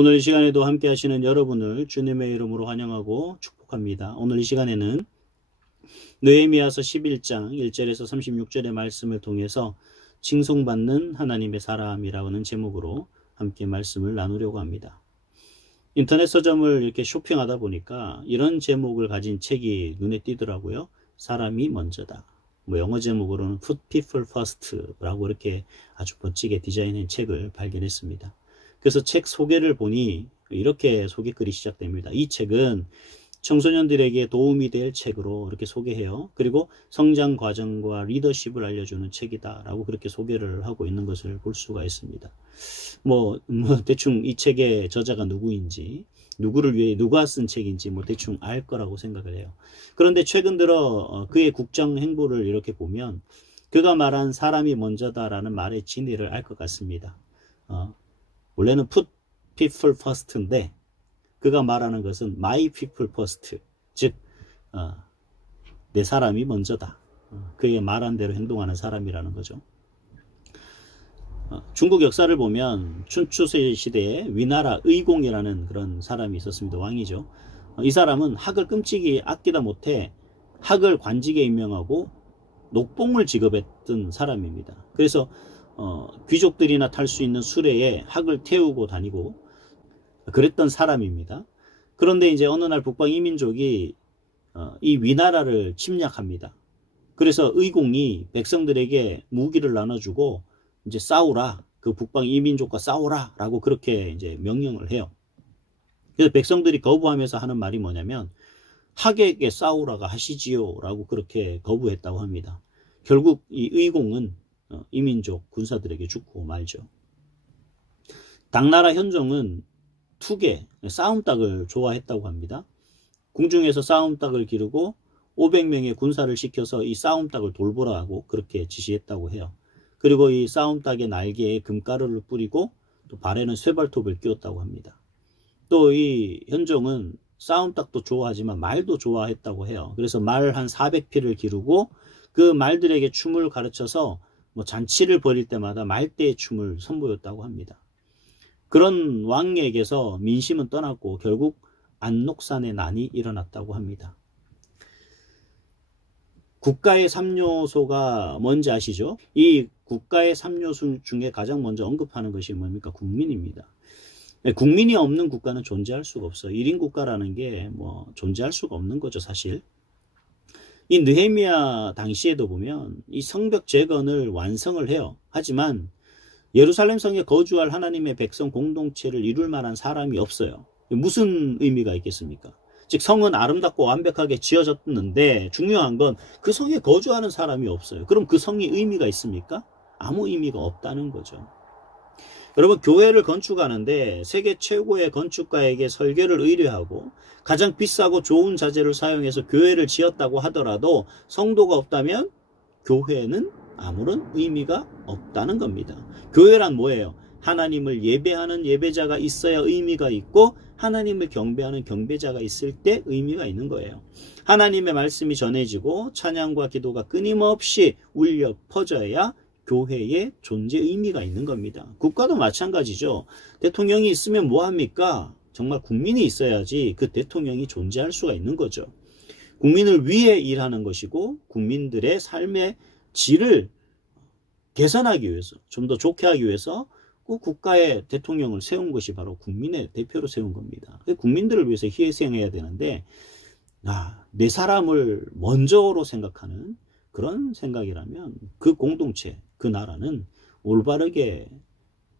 오늘 이 시간에도 함께 하시는 여러분을 주님의 이름으로 환영하고 축복합니다. 오늘 이 시간에는 느헤미야서 11장 1절에서 36절의 말씀을 통해서 칭송받는 하나님의 사람이라는 제목으로 함께 말씀을 나누려고 합니다. 인터넷 서점을 이렇게 쇼핑하다 보니까 이런 제목을 가진 책이 눈에 띄더라고요. 사람이 먼저다. 영어 제목으로는 Put People First라고 이렇게 아주 멋지게 디자인한 책을 발견했습니다. 그래서 책 소개를 보니 이렇게 소개글이 시작됩니다. 이 책은 청소년들에게 도움이 될 책으로 이렇게 소개해요. 그리고 성장 과정과 리더십을 알려주는 책이다 라고 그렇게 소개를 하고 있는 것을 볼 수가 있습니다. 대충 이 책의 저자가 누구인지, 누구를 위해 누가 쓴 책인지 대충 알 거라고 생각을 해요. 그런데 최근 들어 그의 국정 행보를 이렇게 보면 그가 말한 사람이 먼저다라는 말의 진위를 알 것 같습니다. 원래는 Put People First인데 그가 말하는 것은 My People First, 즉 내 사람이 먼저다. 그의 말한 대로 행동하는 사람이라는 거죠. 중국 역사를 보면 춘추세 시대에 위나라 의공이라는 그런 사람이 있었습니다. 왕이죠. 이 사람은 학을 끔찍이 아끼다 못해 학을 관직에 임명하고 녹봉을 지급했던 사람입니다. 그래서 귀족들이나 탈 수 있는 수레에 학을 태우고 다니고 그랬던 사람입니다. 그런데 이제 어느 날 북방 이민족이 이 위나라를 침략합니다. 그래서 의공이 백성들에게 무기를 나눠주고 이제 싸우라, 그 북방 이민족과 싸우라 라고 그렇게 이제 명령을 해요. 그래서 백성들이 거부하면서 하는 말이 뭐냐면 학에게 싸우라가 하시지요 라고 그렇게 거부했다고 합니다. 결국 이 의공은 이민족 군사들에게 죽고 말죠. 당나라 현종은 투계, 싸움닭을 좋아했다고 합니다. 궁중에서 싸움닭을 기르고 500명의 군사를 시켜서 이 싸움닭을 돌보라고 그렇게 지시했다고 해요. 그리고 이 싸움닭의 날개에 금가루를 뿌리고 또 발에는 쇠발톱을 끼웠다고 합니다. 또 이 현종은 싸움닭도 좋아하지만 말도 좋아했다고 해요. 그래서 말 한 400匹를 기르고 그 말들에게 춤을 가르쳐서 잔치를 벌일 때마다 말대의 춤을 선보였다고 합니다. 그런 왕에게서 민심은 떠났고 결국 안록산의 난이 일어났다고 합니다. 국가의 3요소가 뭔지 아시죠? 이 국가의 3요소 중에 가장 먼저 언급하는 것이 뭡니까? 국민입니다. 국민이 없는 국가는 존재할 수가 없어요. 1인 국가라는 게 존재할 수가 없는 거죠, 사실. 이 느헤미야 당시에도 보면 이 성벽 재건을 완성을 해요. 하지만 예루살렘 성에 거주할 하나님의 백성 공동체를 이룰 만한 사람이 없어요. 무슨 의미가 있겠습니까? 즉 성은 아름답고 완벽하게 지어졌는데 중요한 건 그 성에 거주하는 사람이 없어요. 그럼 그 성이 의미가 있습니까? 아무 의미가 없다는 거죠. 여러분, 교회를 건축하는데 세계 최고의 건축가에게 설계를 의뢰하고 가장 비싸고 좋은 자재를 사용해서 교회를 지었다고 하더라도 성도가 없다면 교회는 아무런 의미가 없다는 겁니다. 교회란 뭐예요? 하나님을 예배하는 예배자가 있어야 의미가 있고 하나님을 경배하는 경배자가 있을 때 의미가 있는 거예요. 하나님의 말씀이 전해지고 찬양과 기도가 끊임없이 울려 퍼져야 교회의 존재 의미가 있는 겁니다. 국가도 마찬가지죠. 대통령이 있으면 뭐합니까? 정말 국민이 있어야지 그 대통령이 존재할 수가 있는 거죠. 국민을 위해 일하는 것이고 국민들의 삶의 질을 개선하기 위해서, 좀 더 좋게 하기 위해서 그 국가의 대통령을 세운 것이 바로 국민의 대표로 세운 겁니다. 국민들을 위해서 희생해야 되는데 내 사람을 먼저로 생각하는 그런 생각이라면 그 공동체, 그 나라는 올바르게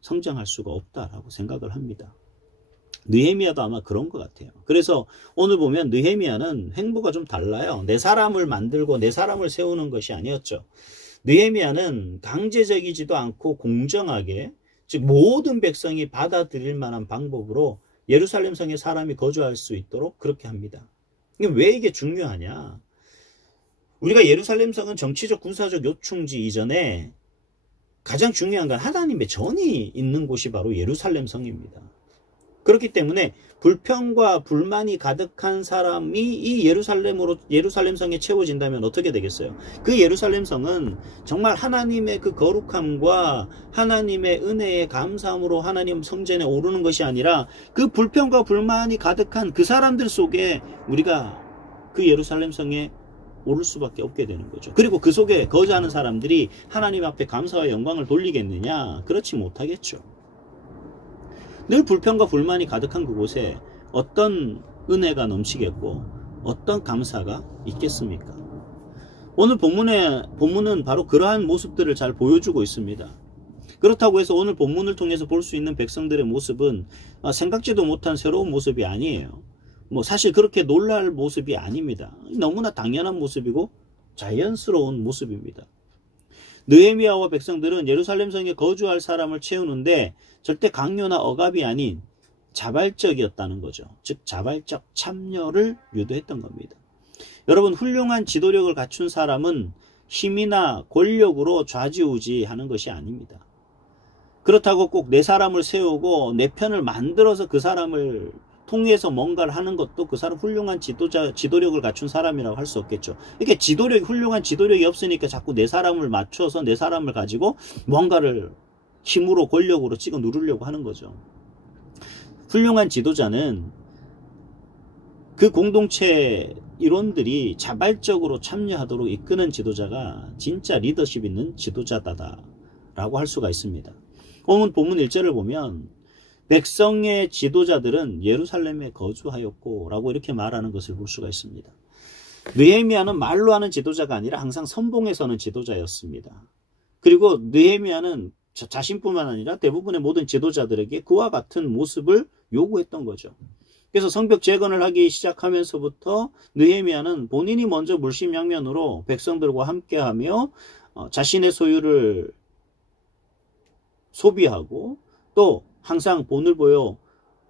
성장할 수가 없다라고 생각을 합니다. 느헤미야도 아마 그런 것 같아요. 그래서 오늘 보면 느헤미야는 행보가 좀 달라요. 내 사람을 만들고 내 사람을 세우는 것이 아니었죠. 느헤미야는 강제적이지도 않고 공정하게, 즉 모든 백성이 받아들일 만한 방법으로 예루살렘 성에 사람이 거주할 수 있도록 그렇게 합니다. 왜 이게 중요하냐? 우리가 예루살렘 성은 정치적 군사적 요충지 이전에 가장 중요한 건 하나님의 전이 있는 곳이 바로 예루살렘 성입니다. 그렇기 때문에 불평과 불만이 가득한 사람이 이 예루살렘 성에 채워진다면 어떻게 되겠어요? 그 예루살렘 성은 정말 하나님의 그 거룩함과 하나님의 은혜에 감사함으로 하나님 성전에 오르는 것이 아니라 그 불평과 불만이 가득한 그 사람들 속에 우리가 그 예루살렘 성에 오를 수밖에 없게 되는 거죠. 그리고 그 속에 거주하는 사람들이 하나님 앞에 감사와 영광을 돌리겠느냐? 그렇지 못하겠죠. 늘 불평과 불만이 가득한 그곳에 어떤 은혜가 넘치겠고 어떤 감사가 있겠습니까? 오늘 본문은 바로 그러한 모습들을 잘 보여주고 있습니다. 그렇다고 해서 오늘 본문을 통해서 볼 수 있는 백성들의 모습은 생각지도 못한 새로운 모습이 아니에요. 사실 그렇게 놀랄 모습이 아닙니다. 너무나 당연한 모습이고 자연스러운 모습입니다. 느헤미야와 백성들은 예루살렘 성에 거주할 사람을 채우는데 절대 강요나 억압이 아닌 자발적이었다는 거죠. 즉 자발적 참여를 유도했던 겁니다. 여러분, 훌륭한 지도력을 갖춘 사람은 힘이나 권력으로 좌지우지하는 것이 아닙니다. 그렇다고 꼭 내 사람을 세우고 내 편을 만들어서 그 사람을 통해서 뭔가를 하는 것도 그 사람 훌륭한 지도력을 갖춘 사람이라고 할 수 없겠죠. 이렇게 훌륭한 지도력이 없으니까 자꾸 내 사람을 맞춰서 내 사람을 가지고 뭔가를 힘으로 권력으로 찍어 누르려고 하는 거죠. 훌륭한 지도자는 그 공동체 일원들이 자발적으로 참여하도록 이끄는 지도자가 진짜 리더십 있는 지도자다라고 할 수가 있습니다. 본문 1절을 보면 백성의 지도자들은 예루살렘에 거주하였고 라고 이렇게 말하는 것을 볼 수가 있습니다. 느헤미야는 말로 하는 지도자가 아니라 항상 선봉에 서는 지도자였습니다. 그리고 느헤미야는 자신뿐만 아니라 대부분의 모든 지도자들에게 그와 같은 모습을 요구했던 거죠. 그래서 성벽 재건을 하기 시작하면서부터 느헤미야는 본인이 먼저 물심양면으로 백성들과 함께하며 자신의 소유를 소비하고 또 항상 본을 보여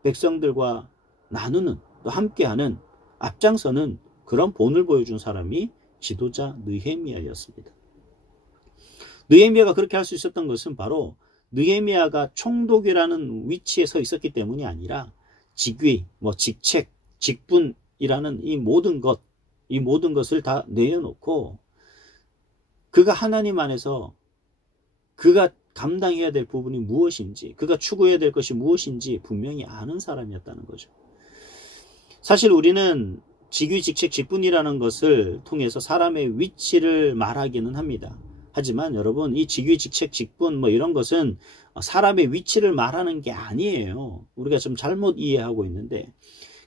백성들과 나누는, 또 함께하는, 앞장서는 그런 본을 보여준 사람이 지도자 느헤미야였습니다. 느헤미야가 그렇게 할 수 있었던 것은 바로 느헤미야가 총독이라는 위치에 서 있었기 때문이 아니라 직위, 직책, 직분이라는 이 모든 것을 다 내어놓고 그가 하나님 안에서 그가 감당해야 될 부분이 무엇인지, 그가 추구해야 될 것이 무엇인지 분명히 아는 사람이었다는 거죠. 사실 우리는 직위, 직책, 직분이라는 것을 통해서 사람의 위치를 말하기는 합니다. 하지만 여러분, 이 직위, 직책, 직분 이런 것은 사람의 위치를 말하는 게 아니에요. 우리가 좀 잘못 이해하고 있는데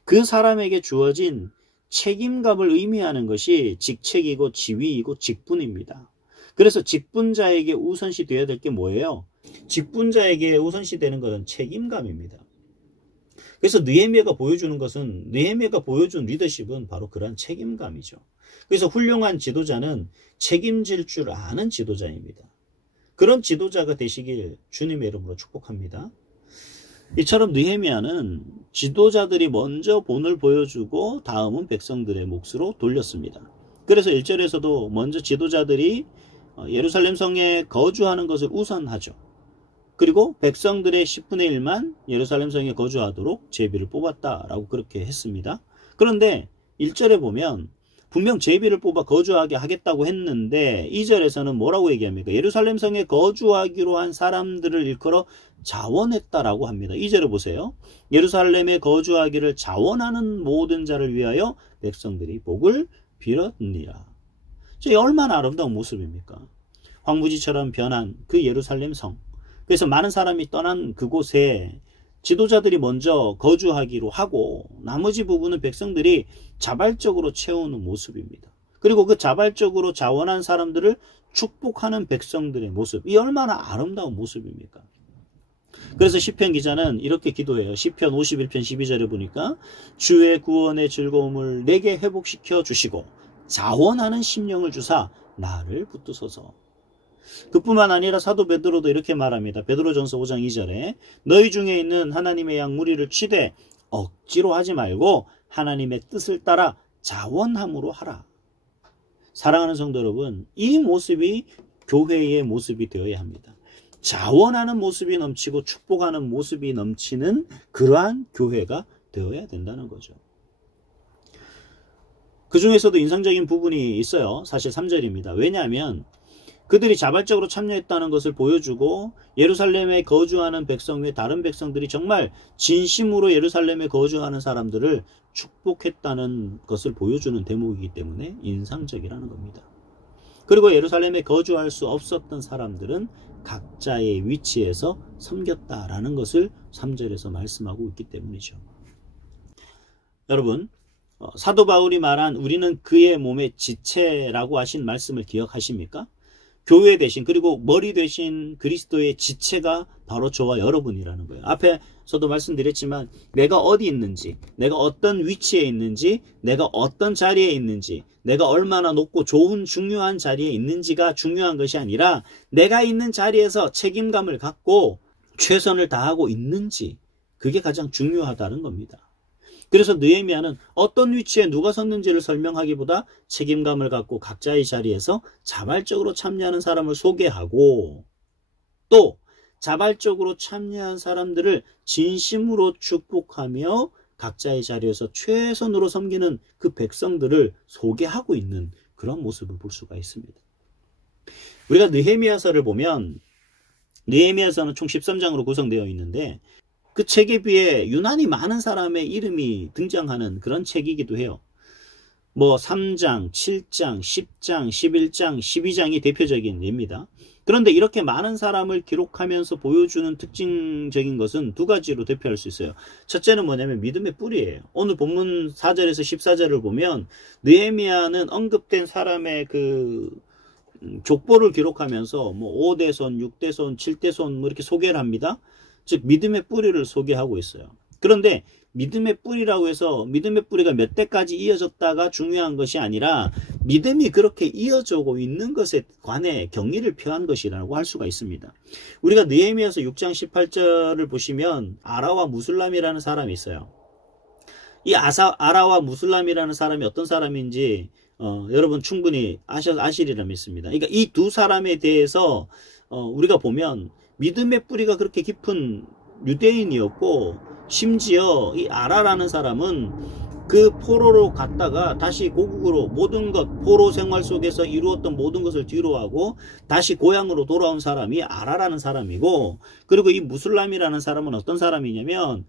그 사람에게 주어진 책임감을 의미하는 것이 직책이고 지위이고 직분입니다. 그래서 직분자에게 우선시 되어야 될 게 뭐예요? 직분자에게 우선시 되는 것은 책임감입니다. 그래서 느헤미야가 보여준 리더십은 바로 그러한 책임감이죠. 그래서 훌륭한 지도자는 책임질 줄 아는 지도자입니다. 그런 지도자가 되시길 주님의 이름으로 축복합니다. 이처럼 느헤미야는 지도자들이 먼저 본을 보여주고 다음은 백성들의 몫으로 돌렸습니다. 그래서 1절에서도 먼저 지도자들이 예루살렘 성에 거주하는 것을 우선하죠. 그리고 백성들의 10분의 1만 예루살렘 성에 거주하도록 제비를 뽑았다라고 그렇게 했습니다. 그런데 1절에 보면 분명 제비를 뽑아 거주하게 하겠다고 했는데 2절에서는 뭐라고 얘기합니까? 예루살렘 성에 거주하기로 한 사람들을 일컬어 자원했다라고 합니다. 2절을 보세요. 예루살렘에 거주하기를 자원하는 모든 자를 위하여 백성들이 복을 빌었느니라. 이 얼마나 아름다운 모습입니까? 황무지처럼 변한 그 예루살렘 성. 그래서 많은 사람이 떠난 그곳에 지도자들이 먼저 거주하기로 하고 나머지 부분은 백성들이 자발적으로 채우는 모습입니다. 그리고 그 자발적으로 자원한 사람들을 축복하는 백성들의 모습. 이 얼마나 아름다운 모습입니까? 그래서 시편 기자는 이렇게 기도해요. 시편 51편 12절에 보니까 주의 구원의 즐거움을 내게 회복시켜 주시고 자원하는 심령을 주사 나를 붙드소서. 그뿐만 아니라 사도 베드로도 이렇게 말합니다. 베드로전서 5장 2절에 너희 중에 있는 하나님의 양 무리를 치되 억지로 하지 말고 하나님의 뜻을 따라 자원함으로 하라. 사랑하는 성도 여러분, 이 모습이 교회의 모습이 되어야 합니다. 자원하는 모습이 넘치고 축복하는 모습이 넘치는 그러한 교회가 되어야 된다는 거죠. 그 중에서도 인상적인 부분이 있어요. 사실 3절입니다. 왜냐하면 그들이 자발적으로 참여했다는 것을 보여주고 예루살렘에 거주하는 백성 외 다른 백성들이 정말 진심으로 예루살렘에 거주하는 사람들을 축복했다는 것을 보여주는 대목이기 때문에 인상적이라는 겁니다. 그리고 예루살렘에 거주할 수 없었던 사람들은 각자의 위치에서 섬겼다라는 것을 3절에서 말씀하고 있기 때문이죠. 여러분, 사도 바울이 말한 우리는 그의 몸의 지체라고 하신 말씀을 기억하십니까? 교회 대신, 그리고 머리 대신 그리스도의 지체가 바로 저와 여러분이라는 거예요. 앞에서도 말씀드렸지만 내가 어디 있는지, 내가 어떤 위치에 있는지, 내가 어떤 자리에 있는지, 내가 얼마나 높고 좋은 중요한 자리에 있는지가 중요한 것이 아니라 내가 있는 자리에서 책임감을 갖고 최선을 다하고 있는지, 그게 가장 중요하다는 겁니다. 그래서 느헤미야는 어떤 위치에 누가 섰는지를 설명하기보다 책임감을 갖고 각자의 자리에서 자발적으로 참여하는 사람을 소개하고 또 자발적으로 참여한 사람들을 진심으로 축복하며 각자의 자리에서 최선으로 섬기는 그 백성들을 소개하고 있는 그런 모습을 볼 수가 있습니다. 우리가 느헤미야서를 보면 느헤미야서는 총 13장으로 구성되어 있는데 그 책에 비해 유난히 많은 사람의 이름이 등장하는 그런 책이기도 해요. 3장, 7장, 10장, 11장, 12장이 대표적인 예입니다. 그런데 이렇게 많은 사람을 기록하면서 보여주는 특징적인 것은 두 가지로 대표할 수 있어요. 첫째는 뭐냐면 믿음의 뿌리예요. 오늘 본문 4절에서 14절을 보면 느헤미야는 언급된 사람의 그 족보를 기록하면서 5대손, 6대손, 7대손 이렇게 소개를 합니다. 즉 믿음의 뿌리를 소개하고 있어요. 그런데 믿음의 뿌리라고 해서 믿음의 뿌리가 몇 대까지 이어졌다가 중요한 것이 아니라 믿음이 그렇게 이어져고 있는 것에 관해 경의를 표한 것이라고 할 수가 있습니다. 우리가 느헤미야서 6장 18절을 보시면 아라와 무술람이라는 사람이 있어요. 이 아라와 무술람이라는 사람이 어떤 사람인지 여러분 충분히 아시리라 믿습니다. 그러니까 이 두 사람에 대해서 우리가 보면 믿음의 뿌리가 그렇게 깊은 유대인이었고 심지어 이 아라라는 사람은 그 포로로 갔다가 다시 고국으로 모든 것 포로 생활 속에서 이루었던 모든 것을 뒤로하고 다시 고향으로 돌아온 사람이 아라라는 사람이고 그리고 이 무술람이라는 사람은 어떤 사람이냐면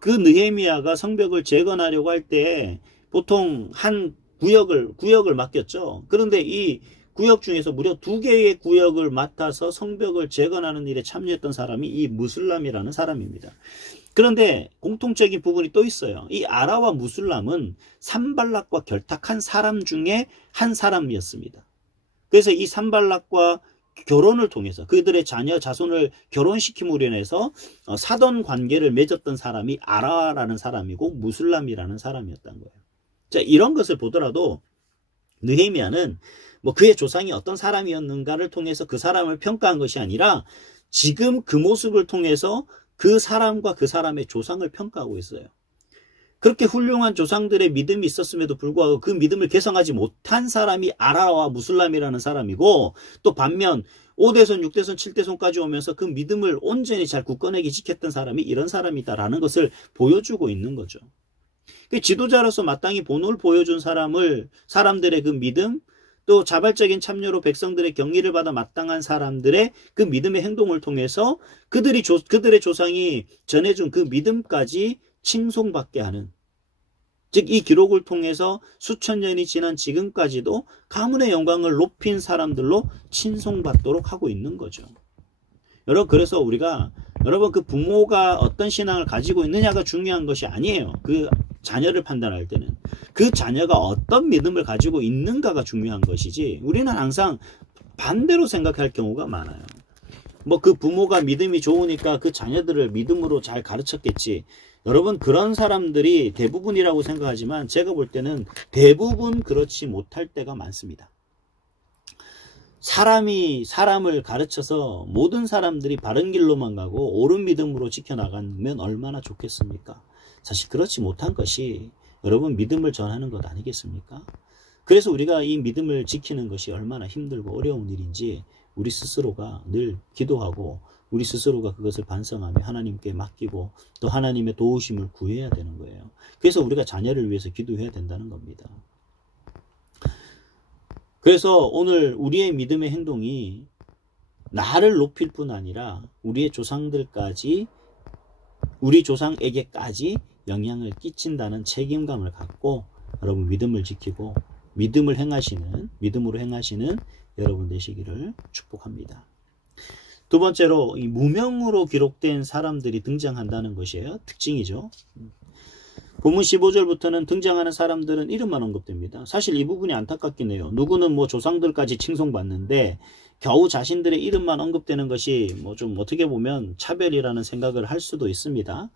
그 느헤미야가 성벽을 재건하려고 할 때 보통 한 구역을 맡겼죠. 그런데 이 구역 중에서 무려 2개의 구역을 맡아서 성벽을 재건하는 일에 참여했던 사람이 이 무술람이라는 사람입니다. 그런데 공통적인 부분이 또 있어요. 이 아라와 무술람은 산발락과 결탁한 사람 중에 한 사람이었습니다. 그래서 이 산발락과 결혼을 통해서 그들의 자손을 결혼시킴으로 인해서 사돈 관계를 맺었던 사람이 아라라는 사람이고 무술람이라는 사람이었던 거예요. 자, 이런 것을 보더라도 느헤미야는 그의 조상이 어떤 사람이었는가를 통해서 그 사람을 평가한 것이 아니라 지금 그 모습을 통해서 그 사람과 그 사람의 조상을 평가하고 있어요. 그렇게 훌륭한 조상들의 믿음이 있었음에도 불구하고 그 믿음을 개성하지 못한 사람이 아라와 무술람이라는 사람이고 또 반면 5대손, 6대손, 7대손까지 오면서 그 믿음을 온전히 잘 굳건하게 지켰던 사람이 이런 사람이다라는 것을 보여주고 있는 거죠. 지도자로서 마땅히 본을 보여준 사람들의 그 믿음 또 자발적인 참여로 백성들의 경의를 받아 마땅한 사람들의 그 믿음의 행동을 통해서 그들의 조상이 전해준 그 믿음까지 칭송받게 하는 즉 이 기록을 통해서 수천 년이 지난 지금까지도 가문의 영광을 높인 사람들로 칭송받도록 하고 있는 거죠. 여러분 그래서 우리가 그 부모가 어떤 신앙을 가지고 있느냐가 중요한 것이 아니에요. 그 자녀를 판단할 때는 그 자녀가 어떤 믿음을 가지고 있는가가 중요한 것이지 우리는 항상 반대로 생각할 경우가 많아요. 그 부모가 믿음이 좋으니까 그 자녀들을 믿음으로 잘 가르쳤겠지. 여러분 그런 사람들이 대부분이라고 생각하지만 제가 볼 때는 대부분 그렇지 못할 때가 많습니다. 사람이 사람을 가르쳐서 모든 사람들이 바른 길로만 가고 옳은 믿음으로 지켜나가면 얼마나 좋겠습니까? 사실 그렇지 못한 것이 여러분 믿음을 전하는 것 아니겠습니까? 그래서 우리가 이 믿음을 지키는 것이 얼마나 힘들고 어려운 일인지 우리 스스로가 늘 기도하고 우리 스스로가 그것을 반성하며 하나님께 맡기고 또 하나님의 도우심을 구해야 되는 거예요. 그래서 우리가 자녀를 위해서 기도해야 된다는 겁니다. 그래서 오늘 우리의 믿음의 행동이 나를 높일 뿐 아니라 우리의 조상들까지, 우리 조상에게까지 영향을 끼친다는 책임감을 갖고 여러분 믿음을 지키고 믿음으로 행하시는 여러분 되시기를 축복합니다. 두 번째로 이 무명으로 기록된 사람들이 등장한다는 것이에요. 특징이죠. 본문 15절부터는 등장하는 사람들은 이름만 언급됩니다. 사실 이 부분이 안타깝긴 해요. 누구는 뭐 조상들까지 칭송받는데 겨우 자신들의 이름만 언급되는 것이 뭐 좀 어떻게 보면 차별이라는 생각을 할 수도 있습니다.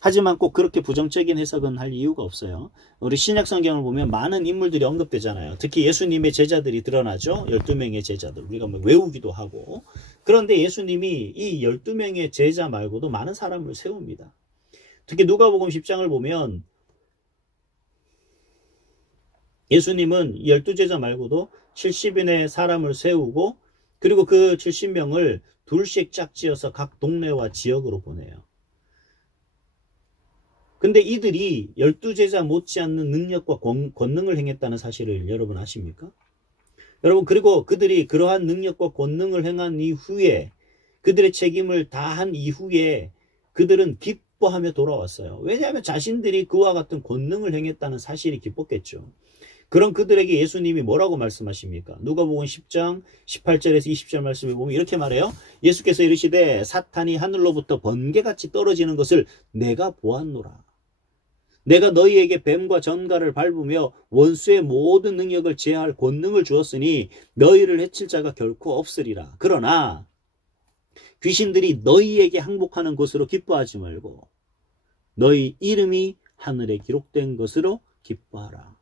하지만 꼭 그렇게 부정적인 해석은 할 이유가 없어요. 우리 신약 성경을 보면 많은 인물들이 언급되잖아요. 특히 예수님의 제자들이 드러나죠. 12명의 제자들. 우리가 뭐 외우기도 하고. 그런데 예수님이 이 12명의 제자 말고도 많은 사람을 세웁니다. 특히 누가복음 10장을 보면 예수님은 12제자 말고도 70인의 사람을 세우고 그리고 그 70명을 둘씩 짝지어서 각 동네와 지역으로 보내요. 근데 이들이 12제자 못지않는 능력과 권능을 행했다는 사실을 여러분 아십니까? 여러분, 그리고 그들이 그러한 능력과 권능을 행한 이후에 그들의 책임을 다한 이후에 그들은 기뻐하며 돌아왔어요. 왜냐하면 자신들이 그와 같은 권능을 행했다는 사실이 기뻤겠죠. 그런 그들에게 예수님이 뭐라고 말씀하십니까? 누가복음 10장 18절에서 20절 말씀에 보면 이렇게 말해요. 예수께서 이르시되 사탄이 하늘로부터 번개같이 떨어지는 것을 내가 보았노라. 내가 너희에게 뱀과 전갈을 밟으며 원수의 모든 능력을 제할 권능을 주었으니 너희를 해칠 자가 결코 없으리라. 그러나 귀신들이 너희에게 항복하는 것으로 기뻐하지 말고 너희 이름이 하늘에 기록된 것으로 기뻐하라.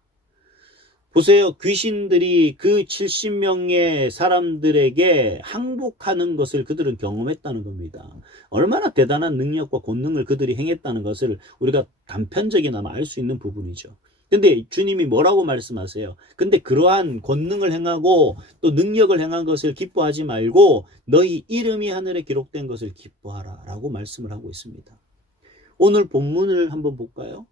보세요. 귀신들이 그 70명의 사람들에게 항복하는 것을 그들은 경험했다는 겁니다. 얼마나 대단한 능력과 권능을 그들이 행했다는 것을 우리가 단편적이나마 알 수 있는 부분이죠. 근데 주님이 뭐라고 말씀하세요? 근데 그러한 권능을 행하고 또 능력을 행한 것을 기뻐하지 말고 너희 이름이 하늘에 기록된 것을 기뻐하라 라고 말씀을 하고 있습니다. 오늘 본문을 한번 볼까요?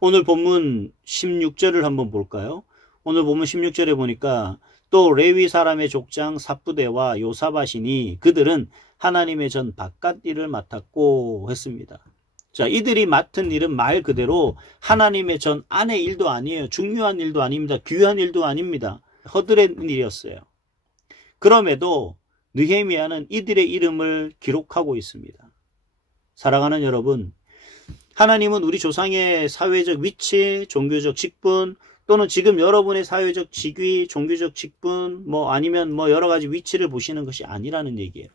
오늘 본문 16절을 한번 볼까요? 오늘 보면 16절에 보니까 또 레위 사람의 족장 삽부대와 요사밭이니 그들은 하나님의 전 바깥 일을 맡았고 했습니다. 자, 이들이 맡은 일은 말 그대로 하나님의 전 안의 일도 아니에요. 중요한 일도 아닙니다. 귀한 일도 아닙니다. 허드렛 일이었어요. 그럼에도 느헤미야는 이들의 이름을 기록하고 있습니다. 사랑하는 여러분, 하나님은 우리 조상의 사회적 위치, 종교적 직분 또는 지금 여러분의 사회적 직위, 종교적 직분, 아니면 여러 가지 위치를 보시는 것이 아니라는 얘기예요.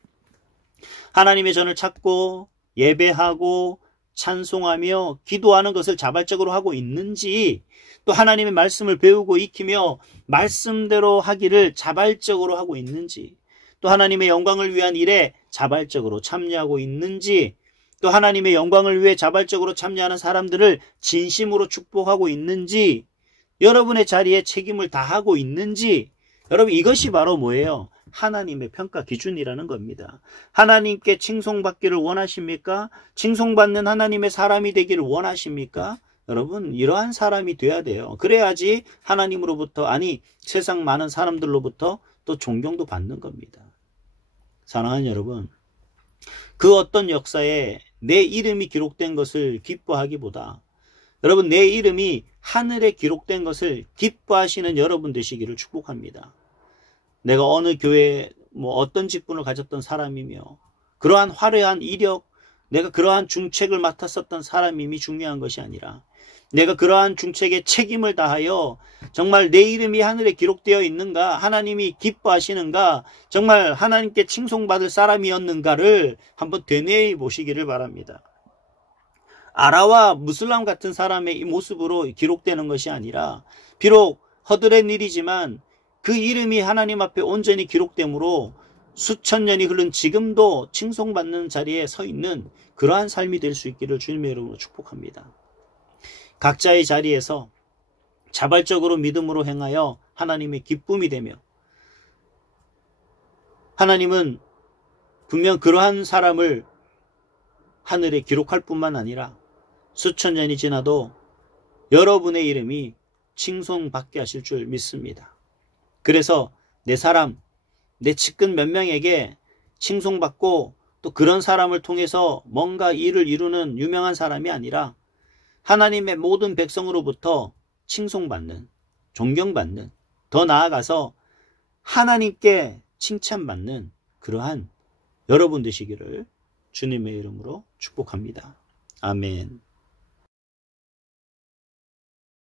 하나님의 전을 찾고 예배하고 찬송하며 기도하는 것을 자발적으로 하고 있는지, 또 하나님의 말씀을 배우고 익히며 말씀대로 하기를 자발적으로 하고 있는지, 또 하나님의 영광을 위한 일에 자발적으로 참여하고 있는지, 또 하나님의 영광을 위해 자발적으로 참여하는 사람들을 진심으로 축복하고 있는지, 여러분의 자리에 책임을 다하고 있는지, 여러분 이것이 바로 뭐예요? 하나님의 평가 기준이라는 겁니다. 하나님께 칭송받기를 원하십니까? 칭송받는 하나님의 사람이 되기를 원하십니까? 여러분 이러한 사람이 돼야 돼요. 그래야지 하나님으로부터, 아니 세상 많은 사람들로부터 또 존경도 받는 겁니다. 사랑하는 여러분, 그 어떤 역사에 내 이름이 기록된 것을 기뻐하기보다 여러분 내 이름이 하늘에 기록된 것을 기뻐하시는 여러분 되시기를 축복합니다. 내가 어느 교회에 어떤 직분을 가졌던 사람이며 그러한 화려한 이력, 내가 그러한 중책을 맡았었던 사람임이 중요한 것이 아니라 내가 그러한 중책에 책임을 다하여 정말 내 이름이 하늘에 기록되어 있는가, 하나님이 기뻐하시는가, 정말 하나님께 칭송받을 사람이었는가를 한번 되뇌어 보시기를 바랍니다. 아라와 무슬람 같은 사람의 이 모습으로 기록되는 것이 아니라 비록 허드렛 일이지만 그 이름이 하나님 앞에 온전히 기록되므로 수천 년이 흐른 지금도 칭송받는 자리에 서 있는 그러한 삶이 될 수 있기를 주님의 이름으로 축복합니다. 각자의 자리에서 자발적으로 믿음으로 행하여 하나님의 기쁨이 되며 하나님은 분명 그러한 사람을 하늘에 기록할 뿐만 아니라 수천 년이 지나도 여러분의 이름이 칭송받게 하실 줄 믿습니다. 그래서 내 사람, 내 측근 몇 명에게 칭송받고 또 그런 사람을 통해서 뭔가 일을 이루는 유명한 사람이 아니라 하나님의 모든 백성으로부터 칭송받는, 존경받는, 더 나아가서 하나님께 칭찬받는 그러한 여러분 되시기를 주님의 이름으로 축복합니다. 아멘.